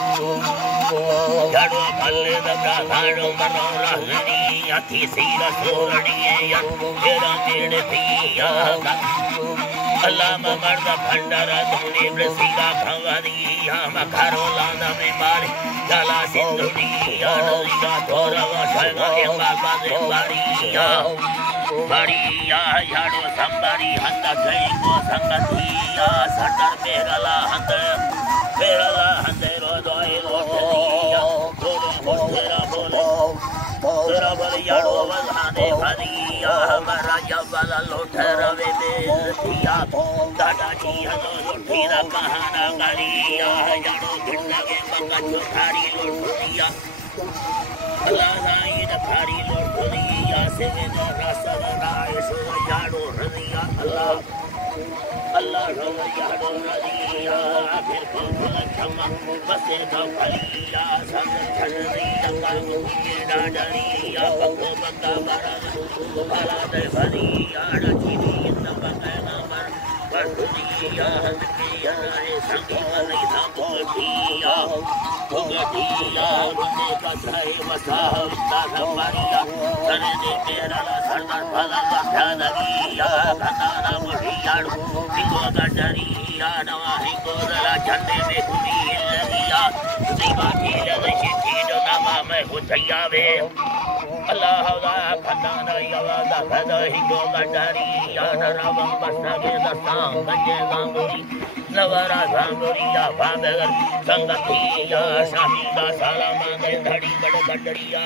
जड़ो भले दगा धाड़ो मनोरा हरी अथी सीरा सोरड़ी या तेरा तेड़ पिया अल्लाह मर्द भंडारा तुमने ब्रसीगा भवरिया मखारो लाना में मारे जला सिंधुड़िया नदिया थोरा वशागा एंगा बाजे बारिया बारिया याडो संबारी हंद गई को संगतिया सटर बेरला हंद रोदोई लोटरिया बोलो तेरा बोले तेरा बोले याडो वजाने भरिया हमारा जवाला लोटरवे बेतिया दादाजी हलो लोटीरा कहाना गलिया याडो ढूंढ के बंगा चोखारी लोटरिया अल्लाह नाई भारी लोटरिया से में रसल राय सो याडो रदिया अल्लाह अल्लाह याडो रदिया फिर फूल चमा बसे तो खलिया सब छनरिया कागो के डाडरिया बको बका बरा भला दे भरिया रखी नंबर बड़ुरिया हंदिया रे संगी वाली संगोटिया भोगटिया रुने पसाए वसाह दासवारिया करने तेरा सरदार भला ध्यानगिया कतारा मुहियाड़ू बिगो गडरिया नवा हिको जरा झंडे में हुई लगिया सीमा की लगी थी नामा में हुजैया वे अल्लाह हवा खताना यवादा खदा हिको गडरिया नरवम बसगे दसाम बजे गांगुरी नवरा गांगुरिया भागर संगतिया शाही का साला मांगे धड़ी बड़ गडरिया